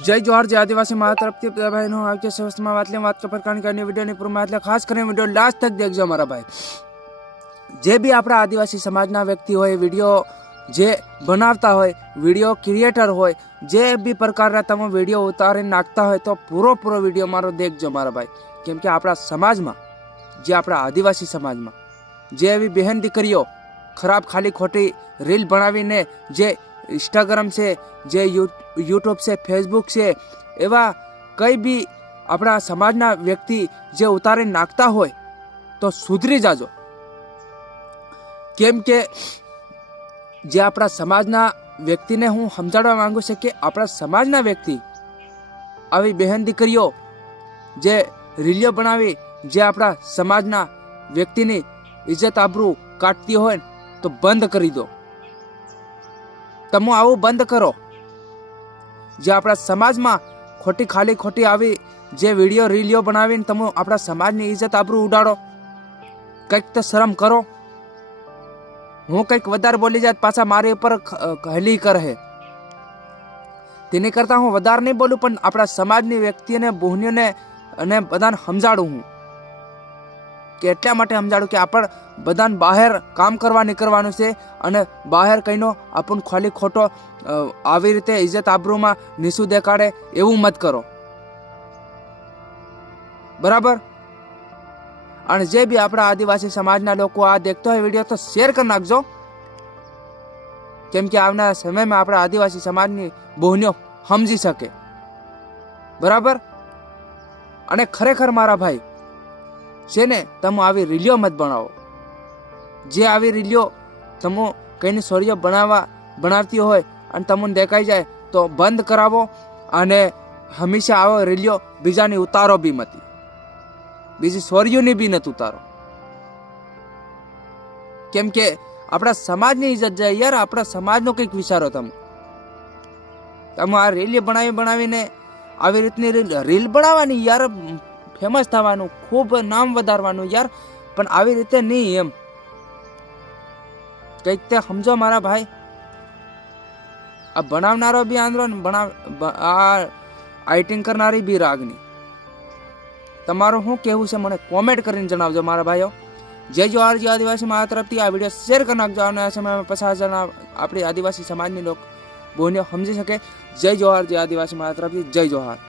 जय जोहार जय आदिवासी मारा तरफ भाई नो आपके स्वस्थ में बात प्रकार करनी वीडियो नहीं पूरा એટલે ખાસ કરીને વિડિયો લાસ્ટ તક देखજો મારા ભાઈ। જે બી આપણા આદિવાસી સમાજના વ્યક્તિ હોય વિડિયો જે બનાવતા હોય વિડિયો ક્રિએટર હોય જે બી પ્રકારના તમે વિડિયો ઉતારી નાખતા હોય તો પૂરો વિડિયો મારો देखજો મારા ભાઈ। કેમ કે આપણા સમાજમાં જે આપણા આદિવાસી સમાજમાં જે એવી બહેન દીકરીઓ ખરાબ ખાલી ખોટી રીલ બનાવીને જે इंस्टाग्राम से जे यूट्यूब से फेसबुक से एवा कई भी अपना समाजना व्यक्ति जे उतारी नाखता होय तो सुधरी जाजो। केम के जे अपना समाजना व्यक्ति ने हूँ समझाड़वा मांगू छे कि अपना समाजना व्यक्ति आवी बहन दीकरीओ जे रीलियो बनावी जे अपना समाजना व्यक्ति नी इज्जत आबरू काटती होय तो बंद करी दो। तमो आवो बंद करो। जे अपना समाज में खोटी खाली खोटी आवी जे वीडियो रीलियो बनावीने तमो अपना समाज की इज्जत आबरू उडाड़ो। कईक तो शरम करो। हूँ कईक वधारे बोली जात पाछा मारे ऊपर हली करे तेनी करता हूँ वधारे नहीं बोलूं पण अपना समाज की व्यक्ति ने बहनियों ने अने बधाने समझाड़ू हूँ कि એટલા માટે સમજાડું કે આપણે બધાને બહાર કામ કરવા નીકળવાનું છે અને બહાર કઈનો આપણને ખાલી ખોટો આવી રીતે ઇજ્જત આબરૂમાં નીચું દેખાડે એવું મત કરો, બરાબર। અને જે બી આપણા આદિવાસી સમાજના લોકો આ દેખતો હોય વિડીયો તો શેર કરી નાખજો કેમ કે આવનારા સમયમાં આપણા આદિવાસી સમાજની બહેનો સમજી શકે, બરાબર। અને ખરેખર મારા ભાઈ છે ને તમે આવી રીલિયો મત બનાવો। જે આવી રીલિયો તમે કઈની સોરીઓ બનાવતી હોય અને તમને દેખાઈ જાય તો બંધ કરાવો અને હંમેશા આવો રીલિયો બીજાની ઉતારો બી મતી, બીજી સોરીઓની બી નથી ઉતારો। કેમ કે આપણા સમાજની ઇજ્જત જાય યાર, આપણા સમાજનો કંઈક વિચારો તમે આ રીલિયો બનાવીને આવી રીતની રીલ બનાવવાની યાર, फेमस થવાનું खूब नाम વધારવાનું यार, પણ આવી રીતે નહીં એમ કંઈક તે સમજો મારા ભાઈ। આ બનાવનારો બી આંધળો ને આ આઇટિંગ કરનારી બી રાગની। તમારું શું કહેવું છે મને કોમેન્ટ કરીને જણાવજો મારા ભાઈઓ। જય જોહાર જય આદિવાસી મારા તરફથી આ વિડીયો શેર કરી નાખજો અને આ સમયમાં 50,000 આપણી આદિવાસી સમાજની લોકો બહેનો સમજી શકે। જય જોહાર જય આદિવાસી મારા તરફથી જય જોહાર।